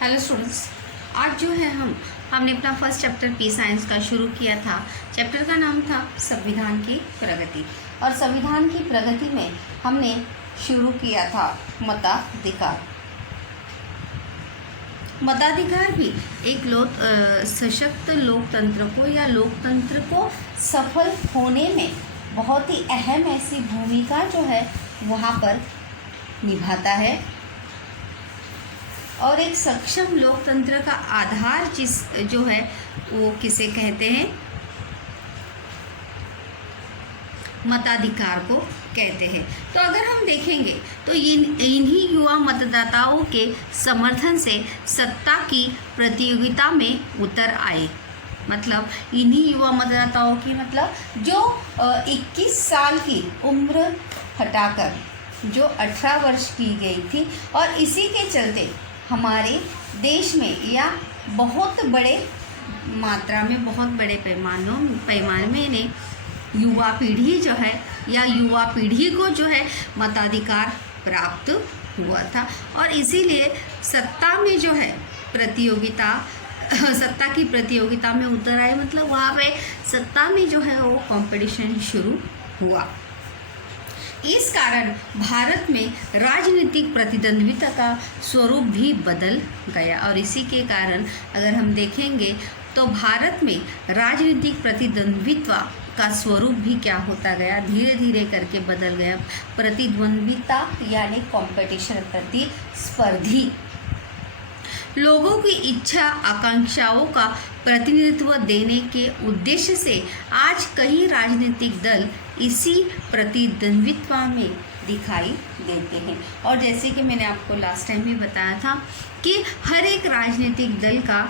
Hello students, आज जो है हमने अपना फर्स्ट चैप्टर पी साइंस का शुरू किया था। चैप्टर का नाम था संविधान की प्रगति। और संविधान की प्रगति में हमने शुरू किया था मताधिकार। मताधिकार भी एक सशक्त लोकतंत्र को या लोकतंत्र को सफल होने में बहुत ही अहम ऐसी भूमिका जो है वहाँ पर निभाता है। और एक सक्षम लोकतंत्र का आधार जो है वो किसे कहते हैं? मताधिकार को कहते हैं। तो अगर हम देखेंगे तो इन्हीं युवा मतदाताओं के समर्थन से सत्ता की प्रतियोगिता में उतर आए। मतलब इन्हीं युवा मतदाताओं की मतलब जो 21 साल की उम्र हटाकर जो 18 वर्ष की गई थी, और इसी के चलते हमारे देश में या बहुत बड़े मात्रा में बहुत बड़े पैमाने में युवा पीढ़ी जो है या युवा पीढ़ी को जो है मताधिकार प्राप्त हुआ था। और इसीलिए सत्ता में जो है सत्ता की प्रतियोगिता में उतर आए। मतलब वहाँ पे सत्ता में जो है वो कंपटीशन शुरू हुआ। इस कारण भारत में राजनीतिक प्रतिद्वंद्विता का स्वरूप भी बदल गया। और इसी के कारण अगर हम देखेंगे तो भारत में राजनीतिक प्रतिद्वंद्विता का स्वरूप भी क्या होता गया, धीरे धीरे करके बदल गया। प्रतिद्वंद्विता यानी कंपटीशन, प्रतिस्पर्धी लोगों की इच्छा आकांक्षाओं का प्रतिनिधित्व देने के उद्देश्य से आज कई राजनीतिक दल इसी प्रतिद्वंद्विता में दिखाई देते हैं। और जैसे कि मैंने आपको लास्ट टाइम भी बताया था कि हर एक राजनीतिक दल का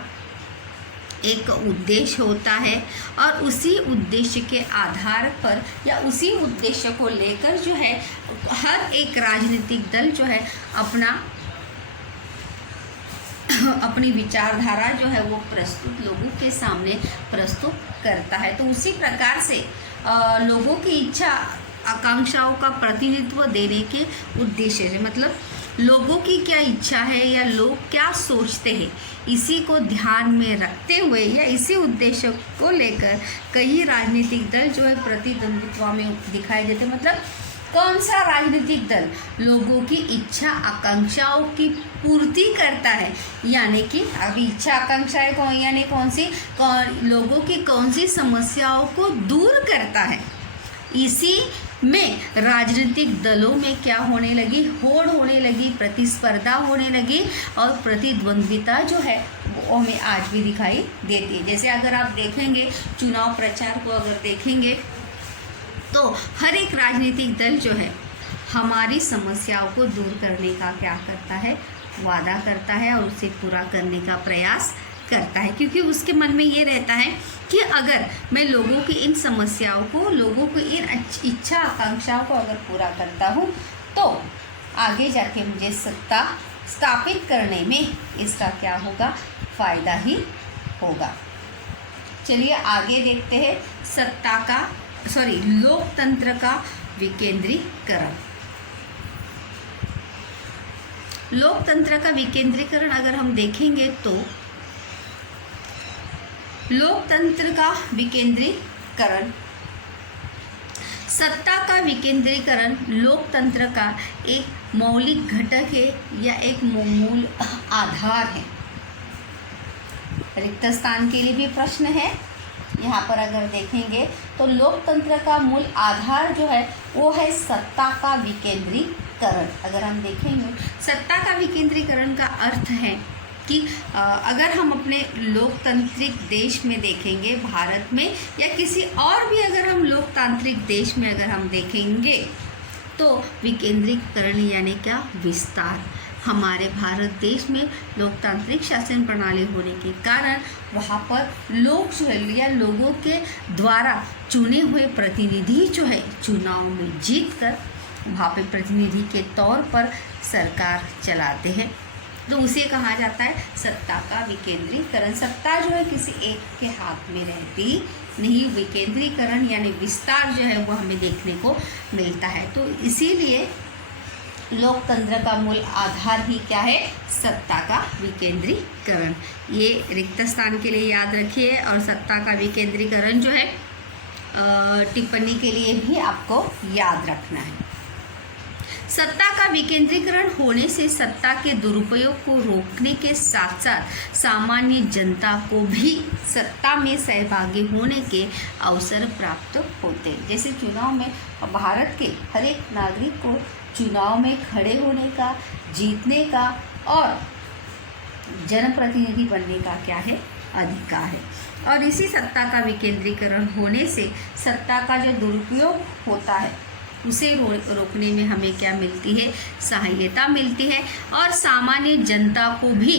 एक उद्देश्य होता है, और उसी उद्देश्य के आधार पर या उसी उद्देश्य को लेकर जो है हर एक राजनीतिक दल जो है अपनी विचारधारा जो है वो लोगों के सामने प्रस्तुत करता है। तो उसी प्रकार से लोगों की इच्छा आकांक्षाओं का प्रतिनिधित्व देने के उद्देश्य से, मतलब लोगों की क्या इच्छा है या लोग क्या सोचते हैं, इसी को ध्यान में रखते हुए या इसी उद्देश्य को लेकर कई राजनीतिक दल जो है प्रतिद्वंद्विता में दिखाई देते। मतलब कौन सा राजनीतिक दल लोगों की इच्छा आकांक्षाओं की पूर्ति करता है, यानी कि अभी इच्छा आकांक्षाएं लोगों की कौन सी समस्याओं को दूर करता है, इसी में राजनीतिक दलों में क्या होने लगी, होड़ होने लगी, प्रतिस्पर्धा होने लगी, और प्रतिद्वंद्विता जो है वो हमें आज भी दिखाई देती है। जैसे अगर आप देखेंगे चुनाव प्रचार को अगर देखेंगे तो हर एक राजनीतिक दल जो है हमारी समस्याओं को दूर करने का क्या करता है, वादा करता है और उसे पूरा करने का प्रयास करता है। क्योंकि उसके मन में ये रहता है कि अगर मैं लोगों की इन समस्याओं को, लोगों की इन इच्छा आकांक्षाओं को अगर पूरा करता हूँ तो आगे जाके मुझे सत्ता स्थापित करने में इसका क्या होगा, फ़ायदा ही होगा। चलिए आगे देखते हैं लोकतंत्र का विकेंद्रीकरण। लोकतंत्र का विकेंद्रीकरण अगर हम देखेंगे तो लोकतंत्र का विकेंद्रीकरण, सत्ता का विकेंद्रीकरण लोकतंत्र का एक मौलिक घटक है या एक मूल आधार है। रिक्त स्थान के लिए भी प्रश्न है यहाँ पर अगर देखेंगे तो लोकतंत्र का मूल आधार जो है वो है सत्ता का विकेंद्रीकरण। अगर हम देखेंगे सत्ता का विकेंद्रीकरण का अर्थ है कि अगर हम अपने लोकतांत्रिक देश में देखेंगे, भारत में या किसी और भी अगर हम लोकतांत्रिक देश में अगर हम देखेंगे तो विकेंद्रीकरण यानी क्या, विस्तार। हमारे भारत देश में लोकतांत्रिक शासन प्रणाली होने के कारण वहाँ पर लोग जो है या लोगों के द्वारा चुने हुए प्रतिनिधि जो है चुनाव में जीतकर वहाँ पे प्रतिनिधि के तौर पर सरकार चलाते हैं। तो उसे कहा जाता है सत्ता का विकेंद्रीकरण। सत्ता जो है किसी एक के हाथ में रहती नहीं, विकेंद्रीकरण यानी विस्तार जो है वो हमें देखने को मिलता है। तो इसीलिए लोकतंत्र का मूल आधार ही क्या है? सत्ता का विकेंद्रीकरण। ये रिक्त स्थान के लिए याद रखिए, और सत्ता का विकेंद्रीकरण जो है टिप्पणी के लिए भी आपको याद रखना है। सत्ता का विकेंद्रीकरण होने से सत्ता के दुरुपयोग को रोकने के साथ साथ सामान्य जनता को भी सत्ता में सहभागी होने के अवसर प्राप्त होते हैं। जैसे चुनाव में भारत के हर एक नागरिक को चुनाव में खड़े होने का, जीतने का और जनप्रतिनिधि बनने का क्या है? अधिकार है। और इसी सत्ता का विकेंद्रीकरण होने से सत्ता का जो दुरुपयोग होता है उसे रोकने में हमें क्या मिलती है? सहायता मिलती है। और सामान्य जनता को भी,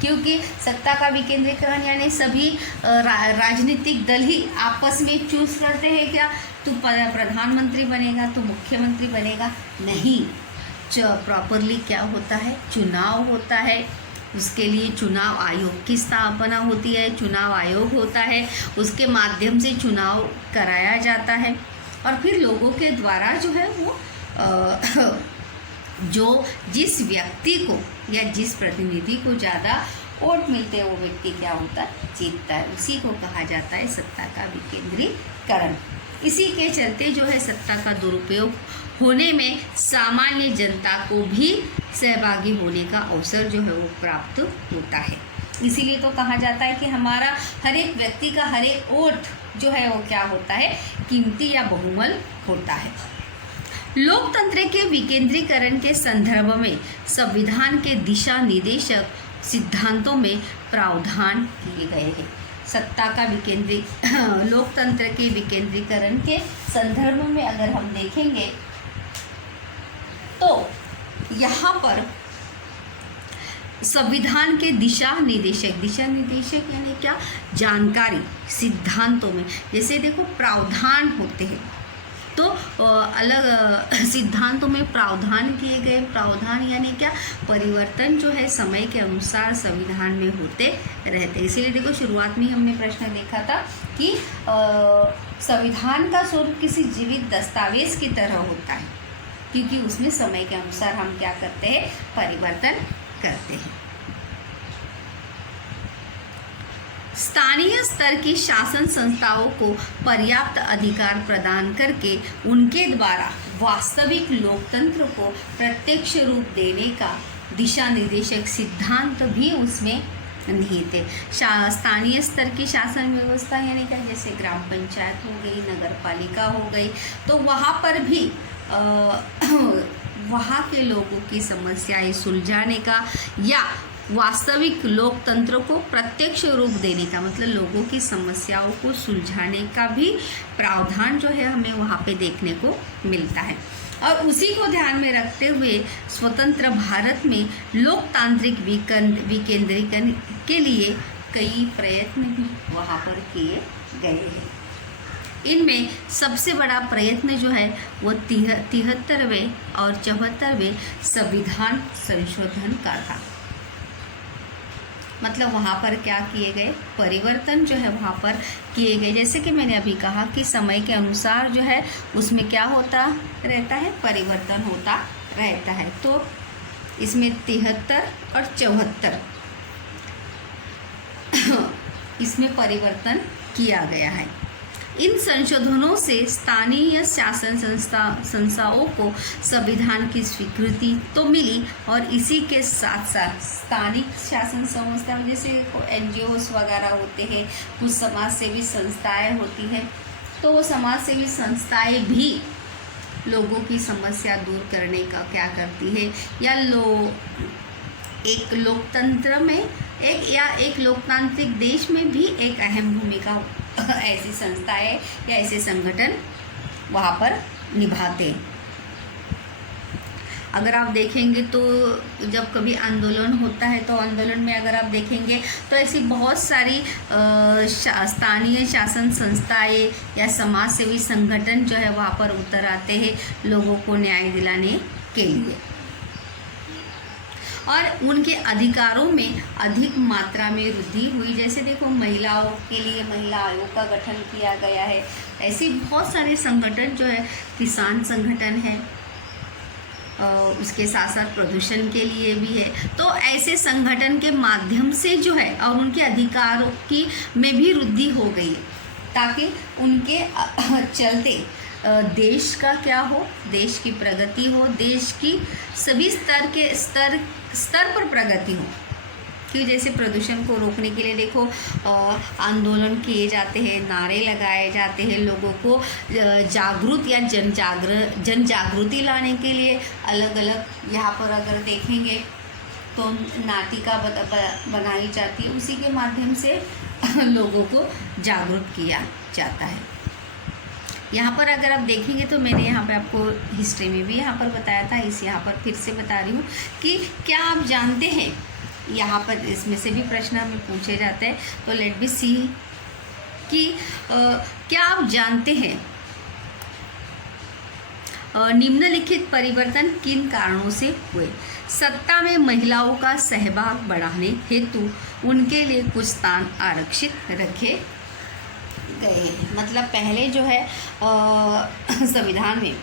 क्योंकि सत्ता का विकेंद्रीकरण यानी सभी राजनीतिक दल ही आपस में चूज करते हैं क्या तू प्रधानमंत्री बनेगा, तू मुख्यमंत्री बनेगा? नहीं, प्रॉपरली क्या होता है? चुनाव होता है। उसके लिए चुनाव आयोग की स्थापना होती है, चुनाव आयोग होता है, उसके माध्यम से चुनाव कराया जाता है और फिर लोगों के द्वारा जो है वो जो जिस व्यक्ति को या जिस प्रतिनिधि को ज़्यादा वोट मिलते हैं वो व्यक्ति क्या होता है? जीतता है। उसी को कहा जाता है सत्ता का विकेंद्रीकरण। इसी के चलते जो है सत्ता का दुरुपयोग होने में सामान्य जनता को भी सहभागी होने का अवसर जो है वो प्राप्त होता है। इसीलिए तो कहा जाता है कि हमारा हर एक व्यक्ति का हर एक वोट जो है वो क्या होता है? कीमती या बहुमूल्य होता है। लोकतंत्र के विकेंद्रीकरण के संदर्भ में संविधान के दिशा निर्देशक सिद्धांतों में प्रावधान किए गए हैं। सत्ता का लोकतंत्र के विकेंद्रीकरण के संदर्भ में अगर हम देखेंगे तो यहाँ पर संविधान के दिशा निर्देशक यानी क्या? जानकारी सिद्धांतों में, जैसे देखो प्रावधान होते हैं तो अलग सिद्धांतों में प्रावधान किए गए। प्रावधान यानी क्या? परिवर्तन जो है समय के अनुसार संविधान में होते रहते। इसीलिए देखो शुरुआत में हमने प्रश्न देखा था कि संविधान का स्वरूप किसी जीवित दस्तावेज की तरह होता है, क्योंकि उसमें समय के अनुसार हम क्या करते हैं? परिवर्तन करते हैं। स्थानीय स्तर की शासन संस्थाओं को पर्याप्त अधिकार प्रदान करके उनके द्वारा वास्तविक लोकतंत्र को प्रत्यक्ष रूप देने का दिशा निर्देशक सिद्धांत भी उसमें निहित है। स्थानीय स्तर की शासन व्यवस्था यानी क्या? जैसे ग्राम पंचायत हो गई, नगर पालिका हो गई, तो वहाँ पर भी वहाँ के लोगों की समस्याएं सुलझाने का या वास्तविक लोकतंत्र को प्रत्यक्ष रूप देने का, मतलब लोगों की समस्याओं को सुलझाने का भी प्रावधान जो है हमें वहाँ पे देखने को मिलता है। और उसी को ध्यान में रखते हुए स्वतंत्र भारत में लोकतांत्रिक विकेंद्रीकरण के लिए कई प्रयत्न भी वहाँ पर किए गए हैं। इनमें सबसे बड़ा प्रयत्न जो है वो 73वें और 74वें संविधान संशोधन का था। मतलब वहाँ पर क्या किए गए? परिवर्तन जो है वहाँ पर किए गए। जैसे कि मैंने अभी कहा कि समय के अनुसार जो है उसमें क्या होता रहता है? परिवर्तन होता रहता है। तो इसमें 73 और 74 इसमें परिवर्तन किया गया है। इन संशोधनों से स्थानीय शासन संस्थाओं को संविधान की स्वीकृति तो मिली और इसी के साथ साथ स्थानिक शासन संस्था जैसे NGOs वगैरह होते हैं, कुछ समाज सेवी संस्थाएं होती हैं, तो वो समाज सेवी संस्थाएं भी लोगों की समस्या दूर करने का क्या करती है या एक लोकतंत्र में एक लोकतांत्रिक देश में भी एक अहम भूमिका ऐसी संस्थाएं या ऐसे संगठन वहाँ पर निभाते हैं। अगर आप देखेंगे तो जब कभी आंदोलन होता है तो आंदोलन में अगर आप देखेंगे तो ऐसी बहुत सारी स्थानीय शासन संस्थाएं या समाज सेवी संगठन जो है वहाँ पर उतर आते हैं लोगों को न्याय दिलाने के लिए, और उनके अधिकारों में अधिक मात्रा में वृद्धि हुई। जैसे देखो महिलाओं के लिए महिला आयोग का गठन किया गया है। ऐसे बहुत सारे संगठन जो है, किसान संगठन है उसके साथ साथ प्रदूषण के लिए भी है। तो ऐसे संगठन के माध्यम से जो है और उनके अधिकारों की में भी वृद्धि हो गई, ताकि उनके चलते देश का क्या हो, देश की प्रगति हो, देश की सभी स्तर पर प्रगति हो। कि जैसे प्रदूषण को रोकने के लिए देखो आंदोलन किए जाते हैं, नारे लगाए जाते हैं, लोगों को जागरूक या जन जागृति लाने के लिए अलग अलग यहाँ पर अगर देखेंगे तो नाटिका बनाई जाती है, उसी के माध्यम से लोगों को जागरूक किया जाता है। यहाँ पर अगर आप देखेंगे तो मैंने यहाँ पे आपको हिस्ट्री में भी यहाँ पर बताया था, यहाँ पर फिर से बता रही हूँ कि क्या आप जानते हैं, यहाँ पर इसमें से भी प्रश्न हमें पूछे जाते हैं। तो लेट बी सी कि क्या आप जानते हैं निम्नलिखित परिवर्तन किन कारणों से हुए। सत्ता में महिलाओं का सहभाग बढ़ाने हेतु उनके लिए कुछ स्थान आरक्षित रखे गए हैं। मतलब पहले जो है संविधान में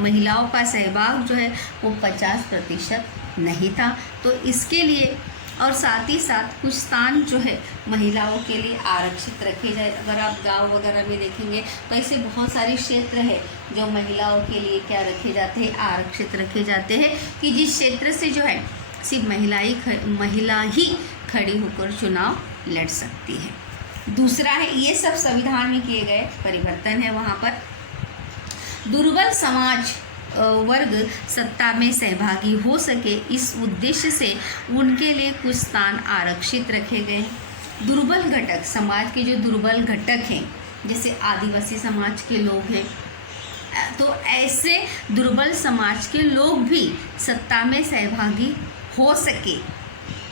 महिलाओं का सहभाग जो है वो 50% नहीं था, तो इसके लिए और साथ ही साथ कुछ स्थान जो है महिलाओं के लिए आरक्षित रखे जाए। अगर आप गांव वगैरह में देखेंगे तो ऐसे बहुत सारे क्षेत्र है जो महिलाओं के लिए क्या रखे जाते हैं, आरक्षित रखे जाते हैं, कि जिस क्षेत्र से जो है सिर्फ महिला ही खड़ी होकर चुनाव लड़ सकती है। दूसरा है, ये सब संविधान में किए गए परिवर्तन है। वहाँ पर दुर्बल समाज वर्ग सत्ता में सहभागी हो सके, इस उद्देश्य से उनके लिए कुछ स्थान आरक्षित रखे गए। दुर्बल घटक, समाज के जो दुर्बल घटक हैं, जैसे आदिवासी समाज के लोग हैं, तो ऐसे दुर्बल समाज के लोग भी सत्ता में सहभागी हो सके,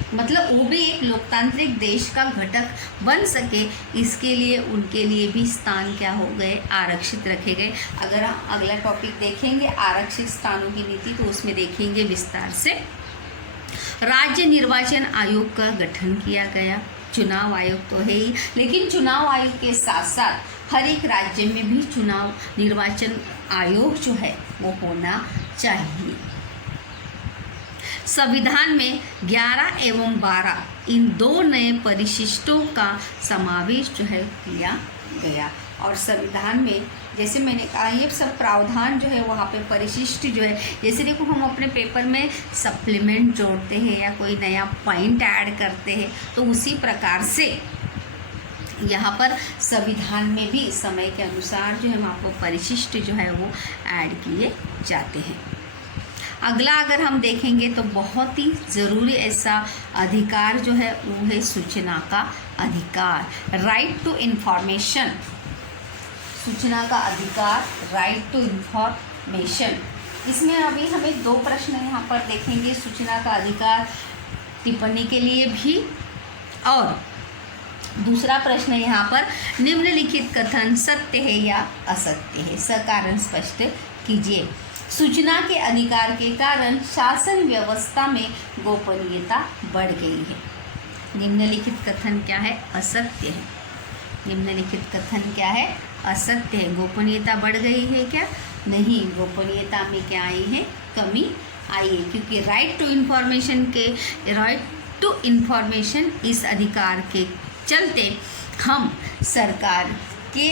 मतलब वो भी एक लोकतांत्रिक देश का घटक बन सके, इसके लिए उनके लिए भी स्थान क्या हो गए, आरक्षित रखे गए। अगर हम अगला टॉपिक देखेंगे आरक्षित स्थानों की नीति, तो उसमें देखेंगे विस्तार से। राज्य निर्वाचन आयोग का गठन किया गया। चुनाव आयोग तो है ही, लेकिन चुनाव आयोग के साथ साथ हर एक राज्य में भी चुनाव निर्वाचन आयोग जो है वो होना चाहिए। संविधान में 11 एवं 12 इन दो नए परिशिष्टों का समावेश जो है किया गया। और संविधान में जैसे मैंने कहा ये सब प्रावधान जो है वहाँ पे परिशिष्ट जो है, जैसे देखो हम अपने पेपर में सप्लीमेंट जोड़ते हैं या कोई नया पॉइंट ऐड करते हैं, तो उसी प्रकार से यहाँ पर संविधान में भी समय के अनुसार जो है वहाँ पर परिशिष्ट जो है वो ऐड किए जाते हैं। अगला अगर हम देखेंगे तो बहुत ही ज़रूरी ऐसा अधिकार जो है वो है सूचना का अधिकार, राइट टू इन्फॉर्मेशन। सूचना का अधिकार, राइट टू इन्फॉर्मेशन। इसमें अभी हमें दो प्रश्न यहाँ पर देखेंगे, सूचना का अधिकार टिप्पणी के लिए भी, और दूसरा प्रश्न यहाँ पर निम्नलिखित कथन सत्य है या असत्य है, सकारण स्पष्ट कीजिए। सूचना के अधिकार के कारण शासन व्यवस्था में गोपनीयता बढ़ गई है। निम्नलिखित कथन क्या है, असत्य है। निम्नलिखित कथन क्या है, असत्य है। गोपनीयता बढ़ गई है क्या, नहीं, गोपनीयता में क्या आई है, कमी आई है, क्योंकि राइट टू इन्फॉर्मेशन इस अधिकार के चलते हम सरकार के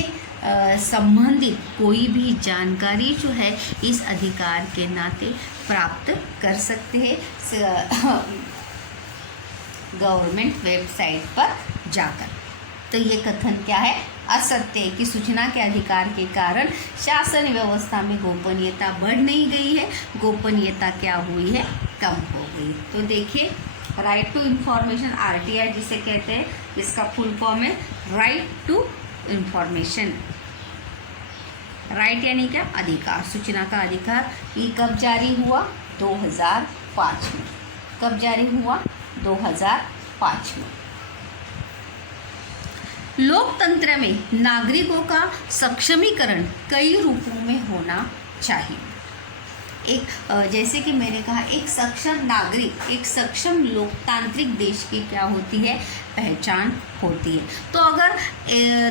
संबंधित कोई भी जानकारी जो है इस अधिकार के नाते प्राप्त कर सकते हैं गवर्नमेंट वेबसाइट पर जाकर। तो ये कथन क्या है, असत्य है कि सूचना के अधिकार के कारण शासन व्यवस्था में गोपनीयता बढ़ नहीं गई है, गोपनीयता क्या हुई है, कम हो गई। तो देखिए राइट टू इन्फॉर्मेशन, RTI जिसे कहते हैं, इसका फुल फॉर्म है राइट टू इन्फॉर्मेशन। राइट यानी क्या, अधिकार, सूचना का अधिकार। ये कब जारी हुआ, 2005 में। कब जारी हुआ, 2005 में। लोकतंत्र में नागरिकों का सक्षमीकरण कई रूपों में होना चाहिए। एक जैसे कि मैंने कहा, एक सक्षम नागरिक, एक सक्षम लोकतांत्रिक देश की क्या होती है, पहचान होती है। तो अगर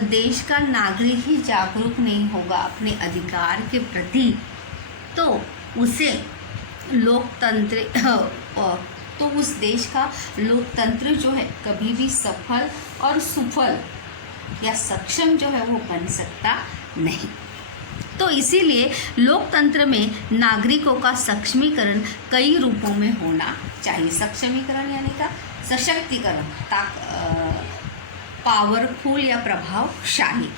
देश का नागरिक ही जागरूक नहीं होगा अपने अधिकार के प्रति, तो उसे लोकतंत्र तो उस देश का लोकतंत्र जो है कभी भी सफल और सुफल या सक्षम जो है वो बन सकता नहीं। तो इसीलिए लोकतंत्र में नागरिकों का सक्षमीकरण कई रूपों में होना चाहिए। सक्षमीकरण यानी का सशक्तिकरण, पावरफुल या प्रभावशाली,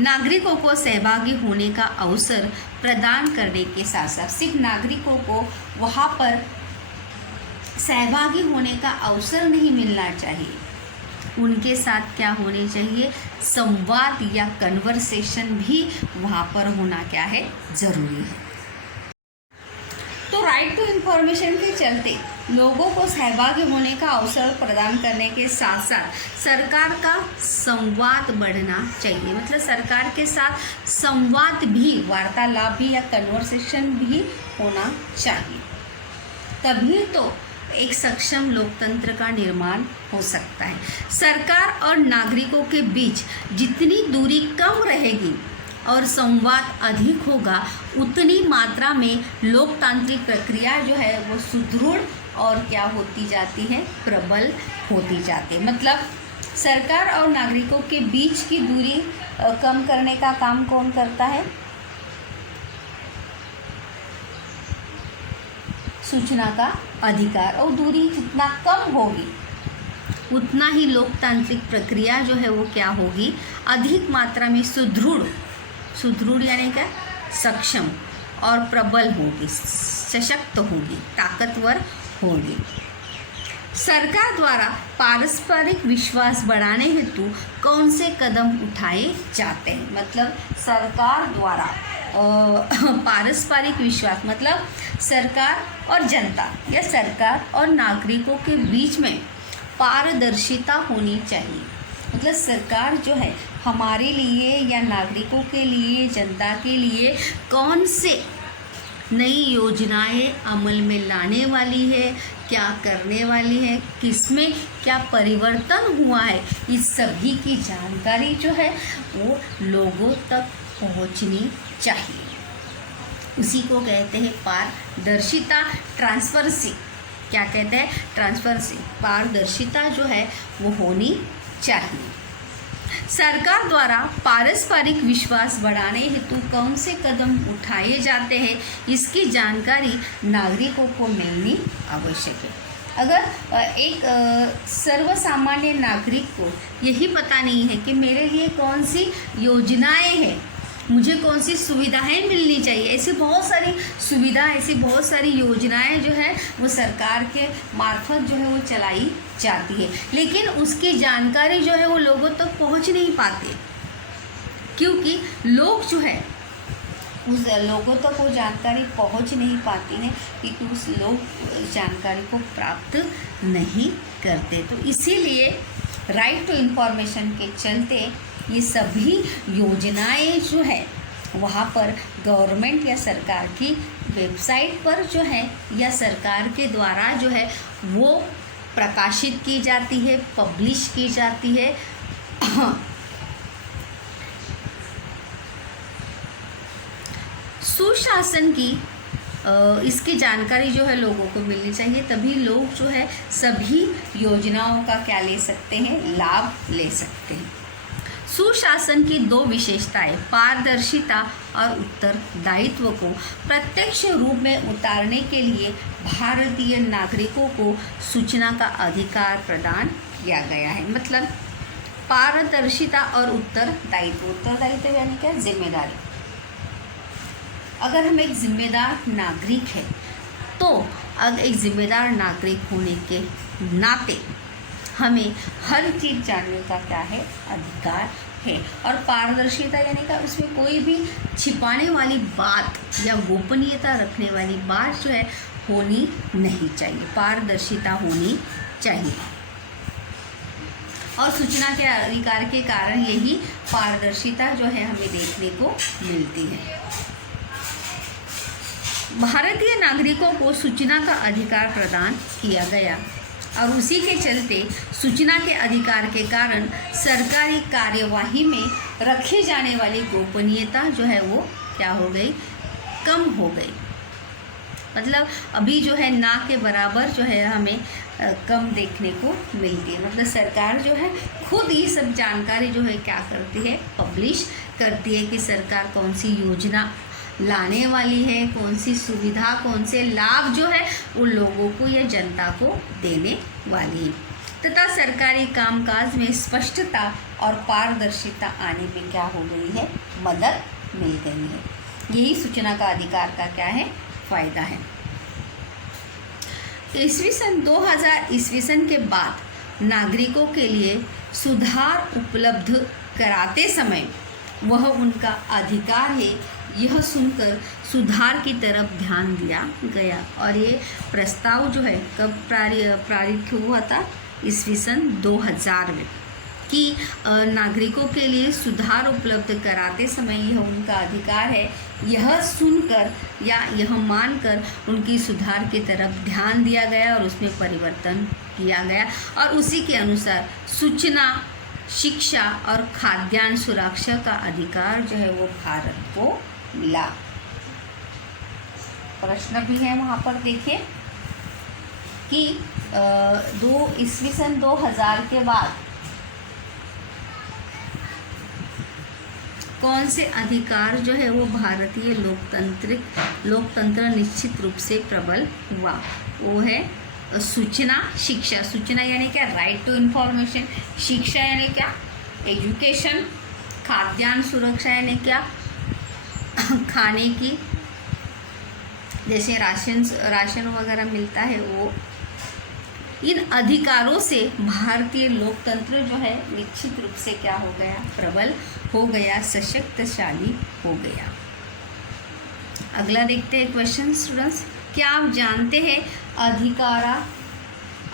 नागरिकों को सहभागी होने का अवसर प्रदान करने के साथ साथ सिर्फ नागरिकों को वहाँ पर सहभागी होने का अवसर नहीं मिलना चाहिए, उनके साथ क्या होने चाहिए, संवाद या कन्वर्सेशन भी वहाँ पर होना क्या है, ज़रूरी है। तो राइट टू इन्फॉर्मेशन के चलते लोगों को सहभागी होने का अवसर प्रदान करने के साथ साथ सरकार का संवाद बढ़ना चाहिए। मतलब सरकार के साथ संवाद भी, वार्तालाप भी या कन्वर्सेशन भी होना चाहिए, तभी तो एक सक्षम लोकतंत्र का निर्माण हो सकता है। सरकार और नागरिकों के बीच जितनी दूरी कम रहेगी और संवाद अधिक होगा, उतनी मात्रा में लोकतांत्रिक प्रक्रिया जो है वो सुदृढ़ और क्या होती जाती है, प्रबल होती जाती है। मतलब सरकार और नागरिकों के बीच की दूरी कम करने का काम कौन करता है, सूचना का अधिकार। और दूरी जितना कम होगी उतना ही लोकतांत्रिक प्रक्रिया जो है वो क्या होगी, अधिक मात्रा में सुदृढ़ यानी क्या, सक्षम और प्रबल होगी, सशक्त होगी, ताकतवर होगी। सरकार द्वारा पारस्परिक विश्वास बढ़ाने हेतु कौन से कदम उठाए जाते हैं। मतलब सरकार द्वारा पारस्परिक विश्वास, मतलब सरकार और जनता या सरकार और नागरिकों के बीच में पारदर्शिता होनी चाहिए। मतलब सरकार जो है हमारे लिए या नागरिकों के लिए, जनता के लिए कौन से नई योजनाएं अमल में लाने वाली है, क्या करने वाली है, किसमें क्या परिवर्तन हुआ है, इस सभी की जानकारी जो है वो लोगों तक पहुंचनी चाहिए। उसी को कहते हैं पारदर्शिता, ट्रांसपेरेंसी। क्या कहते हैं, ट्रांसपेरेंसी, पारदर्शिता जो है वो होनी चाहिए। सरकार द्वारा पारस्परिक विश्वास बढ़ाने हेतु कौन से कदम उठाए जाते हैं, इसकी जानकारी नागरिकों को मिलनी आवश्यक है। अगर एक सर्वसामान्य नागरिक को यही पता नहीं है कि मेरे लिए कौन सी योजनाएं हैं, मुझे कौन सी सुविधाएं मिलनी चाहिए, ऐसी बहुत सारी सुविधा, ऐसी बहुत सारी योजनाएं जो है वो सरकार के मार्फत जो है वो चलाई जाती है, लेकिन उसकी जानकारी जो है वो लोगों तक पहुंच नहीं पाते, क्योंकि लोग जो है उस लोगों तक वो जानकारी पहुंच नहीं पाती है, क्योंकि उस लोग जानकारी को प्राप्त नहीं करते। तो इसीलिए राइट टू इन्फॉर्मेशन के चलते ये सभी योजनाएं जो है वहाँ पर गवर्नमेंट या सरकार की वेबसाइट पर जो है या सरकार के द्वारा जो है वो प्रकाशित की जाती है, पब्लिश की जाती है। सुशासन की इसकी जानकारी जो है लोगों को मिलनी चाहिए, तभी लोग जो है सभी योजनाओं का क्या ले सकते हैं, लाभ ले सकते हैं। सुशासन की दो विशेषताएं, पारदर्शिता और उत्तरदायित्व को प्रत्यक्ष रूप में उतारने के लिए भारतीय नागरिकों को सूचना का अधिकार प्रदान किया गया है। मतलब पारदर्शिता और उत्तरदायित्व यानी क्या, जिम्मेदारी। अगर हम एक जिम्मेदार नागरिक है तो अगर एक जिम्मेदार नागरिक होने के नाते हमें हर चीज़ जानने का क्या है, अधिकार है। और पारदर्शिता यानी कि उसमें कोई भी छिपाने वाली बात या गोपनीयता रखने वाली बात जो है होनी नहीं चाहिए, पारदर्शिता होनी चाहिए। और सूचना के अधिकार के कारण यही पारदर्शिता जो है हमें देखने को मिलती है। भारतीय नागरिकों को सूचना का अधिकार प्रदान किया गया और उसी के चलते सूचना के अधिकार के कारण सरकारी कार्यवाही में रखे जाने वाली गोपनीयता जो है वो क्या हो गई, कम हो गई। मतलब अभी जो है ना के बराबर जो है हमें कम देखने को मिलती है। मतलब सरकार जो है खुद ये सब जानकारी जो है क्या करती है, पब्लिश करती है कि सरकार कौन सी योजना लाने वाली है, कौन सी सुविधा, कौन से लाभ जो है उन लोगों को या जनता को देने वाली है। तथा सरकारी कामकाज में स्पष्टता और पारदर्शिता आने में क्या हो गई है, मदद मिल गई है। यही सूचना का अधिकार का क्या है, फायदा है। ईस्वी सन 2000 ईस्वी सन के बाद नागरिकों के लिए सुधार उपलब्ध कराते समय वह उनका अधिकार है, यह सुनकर सुधार की तरफ ध्यान दिया गया। और ये प्रस्ताव जो है कब पारित हुआ था, ईस्वी सन 2000 में, कि नागरिकों के लिए सुधार उपलब्ध कराते समय यह उनका अधिकार है, यह सुनकर या यह मानकर उनकी सुधार की तरफ ध्यान दिया गया और उसमें परिवर्तन किया गया। और उसी के अनुसार सूचना, शिक्षा और खाद्यान्न सुरक्षा का अधिकार जो है वो भारत को मिला। प्रश्न भी है वहाँ पर, देखिए कि ईस्वी सन 2000 के बाद कौन से अधिकार जो है वो भारतीय लोकतंत्र निश्चित रूप से प्रबल हुआ। वो है सूचना, शिक्षा। सूचना यानी क्या, राइट टू इंफॉर्मेशन। शिक्षा यानी क्या, एजुकेशन। खाद्यान्न सुरक्षा यानी क्या, खाने की, जैसे राशन वगैरह मिलता है वो। इन अधिकारों से भारतीय लोकतंत्र जो है निश्चित रूप से क्या हो गया, प्रबल हो गया, सशक्तशाली हो गया। अगला देखते हैं क्वेश्चन स्टूडेंट्स। क्या आप जानते हैं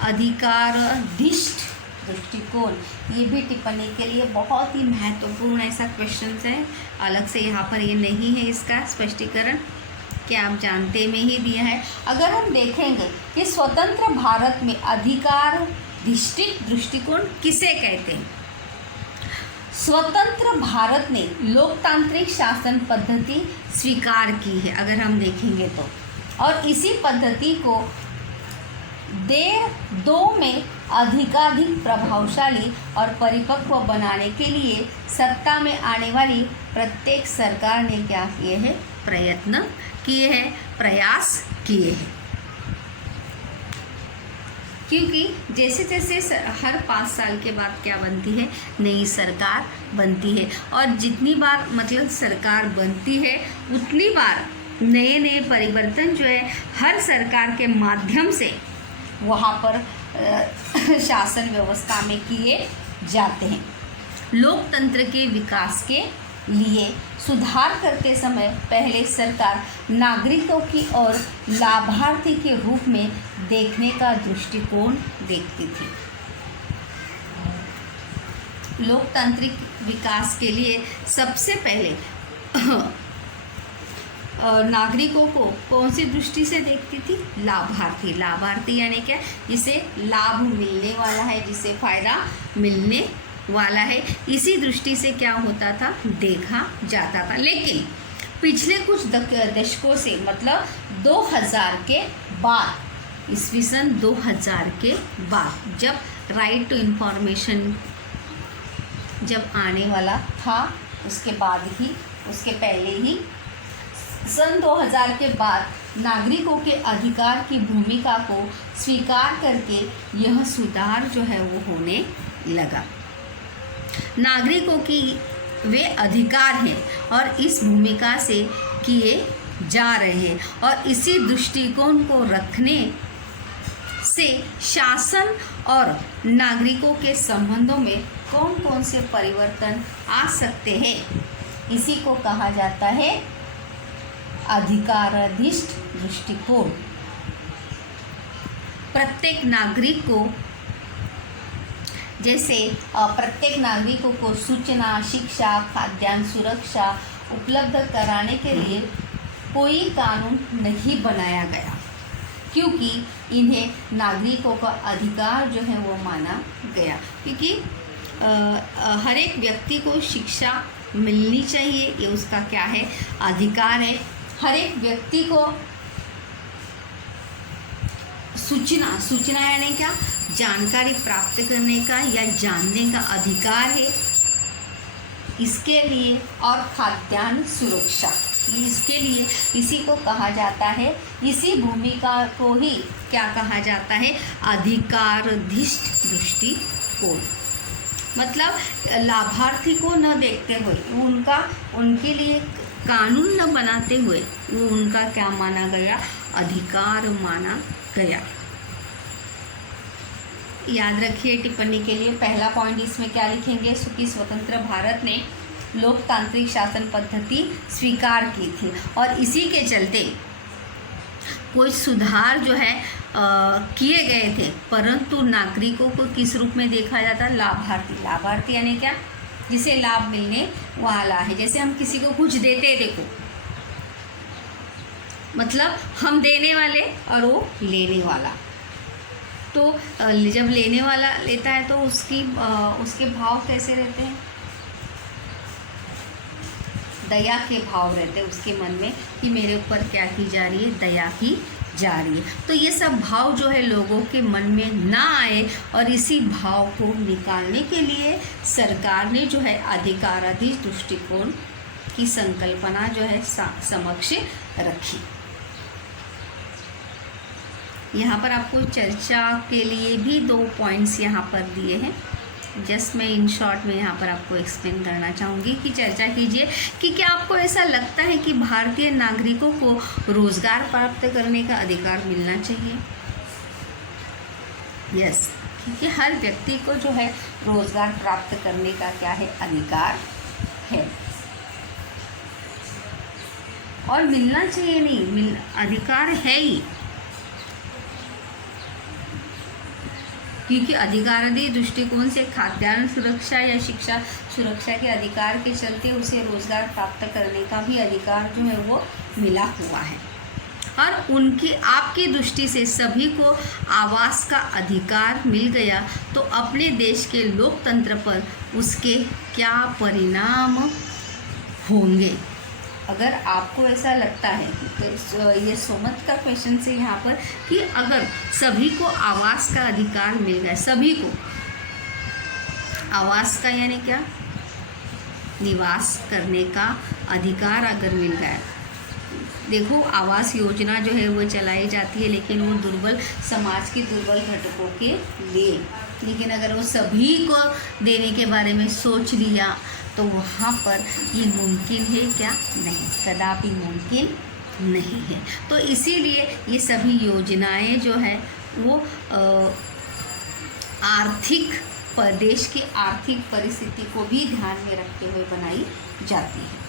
अधिकाराधीष्ट दृष्टिकोण, ये भी टिप्पणी के लिए बहुत ही महत्वपूर्ण ऐसा क्वेश्चन है। अलग से यहाँ पर ये नहीं है इसका स्पष्टीकरण, क्या आप जानते में ही दिया है। अगर हम देखेंगे कि स्वतंत्र भारत में अधिकाराधीष्ट दृष्टिकोण किसे कहते हैं। स्वतंत्र भारत ने लोकतांत्रिक शासन पद्धति स्वीकार की है, अगर हम देखेंगे तो, और इसी पद्धति को 2 में अधिकाधिक प्रभावशाली और परिपक्व बनाने के लिए सत्ता में आने वाली प्रत्येक सरकार ने क्या किए हैं, प्रयत्न किए हैं, प्रयास किए हैं। क्योंकि जैसे जैसे हर 5 साल के बाद क्या बनती है, नई सरकार बनती है, और जितनी बार मतलब सरकार बनती है उतनी बार नए नए परिवर्तन जो है हर सरकार के माध्यम से वहाँ पर शासन व्यवस्था में किए जाते हैं। लोकतंत्र के विकास के लिए सुधार करते समय पहले सरकार नागरिकों की और लाभार्थी के रूप में देखने का दृष्टिकोण देखती थी। लोकतांत्रिक विकास के लिए सबसे पहले नागरिकों को कौन सी दृष्टि से देखती थी, लाभार्थी। लाभार्थी यानी क्या, जिसे लाभ मिलने वाला है, जिसे फ़ायदा मिलने वाला है, इसी दृष्टि से क्या होता था, देखा जाता था। लेकिन पिछले कुछ दशकों से, मतलब 2000 के बाद, ईस्वी सन 2000 के बाद जब राइट टू इंफॉर्मेशन जब आने वाला था, उसके बाद ही, उसके पहले ही सन 2000 के बाद नागरिकों के अधिकार की भूमिका को स्वीकार करके यह सुधार जो है वो होने लगा। नागरिकों की वे अधिकार हैं और इस भूमिका से किए जा रहे हैं, और इसी दृष्टिकोण को रखने से शासन और नागरिकों के संबंधों में कौन कौन से परिवर्तन आ सकते हैं, इसी को कहा जाता है अधिकाराधीष्ट दृष्टिकोण। प्रत्येक नागरिक को, जैसे प्रत्येक नागरिकों को सूचना, शिक्षा, खाद्यान्न सुरक्षा उपलब्ध कराने के लिए कोई कानून नहीं बनाया गया, क्योंकि इन्हें नागरिकों का अधिकार जो है वो माना गया। क्योंकि हर एक व्यक्ति को शिक्षा मिलनी चाहिए, ये उसका क्या है, अधिकार है। हर एक व्यक्ति को सूचना यानी क्या, जानकारी प्राप्त करने का या जानने का अधिकार है इसके लिए, और खाद्यान्न सुरक्षा, इसके लिए इसी को कहा जाता है, इसी भूमिका को ही क्या कहा जाता है, अधिकाराधीष्ट दृष्टिकोण। मतलब लाभार्थी को न देखते हुए, उनके लिए कानून न बनाते हुए वो उनका क्या माना गया, अधिकार माना गया। याद रखिए टिप्पणी के लिए पहला पॉइंट इसमें क्या लिखेंगे, सुखी स्वतंत्र भारत ने लोकतांत्रिक शासन पद्धति स्वीकार की थी और इसी के चलते कुछ सुधार जो है किए गए थे, परंतु नागरिकों को किस रूप में देखा जाता, लाभार्थी यानी क्या, जिसे लाभ मिलने वाला है। जैसे हम किसी को कुछ देते हैं, देखो मतलब हम देने वाले और वो लेने वाला, तो जब लेने वाला लेता है तो उसके भाव कैसे रहते हैं, दया के भाव रहते हैं उसके मन में कि मेरे ऊपर क्या की जा रही है, दया की जा रही है। तो ये सब भाव जो है लोगों के मन में ना आए, और इसी भाव को निकालने के लिए सरकार ने जो है अधिकाराधीश दृष्टिकोण की संकल्पना जो है समक्ष रखी। यहाँ पर आपको चर्चा के लिए भी 2 पॉइंट्स यहाँ पर दिए हैं, जस्ट मैं इन शॉर्ट में यहाँ पर आपको एक्सप्लेन करना चाहूँगी कि चर्चा कीजिए कि क्या आपको ऐसा लगता है कि भारतीय नागरिकों को रोज़गार प्राप्त करने का अधिकार मिलना चाहिए। यस, क्योंकि हर व्यक्ति को जो है रोज़गार प्राप्त करने का क्या है, अधिकार है, और मिलना चाहिए नहीं, अधिकार है ही, क्योंकि अधिकाराधीश दृष्टिकोण से खाद्यान्न सुरक्षा या शिक्षा सुरक्षा के अधिकार के चलते उसे रोज़गार प्राप्त करने का भी अधिकार जो है वो मिला हुआ है। और आपकी दृष्टि से सभी को आवास का अधिकार मिल गया तो अपने देश के लोकतंत्र पर उसके क्या परिणाम होंगे। अगर आपको ऐसा लगता है तो ये सोमत का क्वेश्चन से यहाँ पर कि अगर सभी को आवास का अधिकार मिल गया, सभी को आवास का यानी क्या, निवास करने का अधिकार अगर मिल गया, देखो आवास योजना जो है वो चलाई जाती है लेकिन वो दुर्बल समाज के दुर्बल घटकों के लिए, लेकिन अगर वो सभी को देने के बारे में सोच लिया तो वहाँ पर ये मुमकिन है क्या, नहीं, कदापि मुमकिन नहीं है। तो इसीलिए ये सभी योजनाएं जो है वो देश की आर्थिक परिस्थिति को भी ध्यान में रखते हुए बनाई जाती है।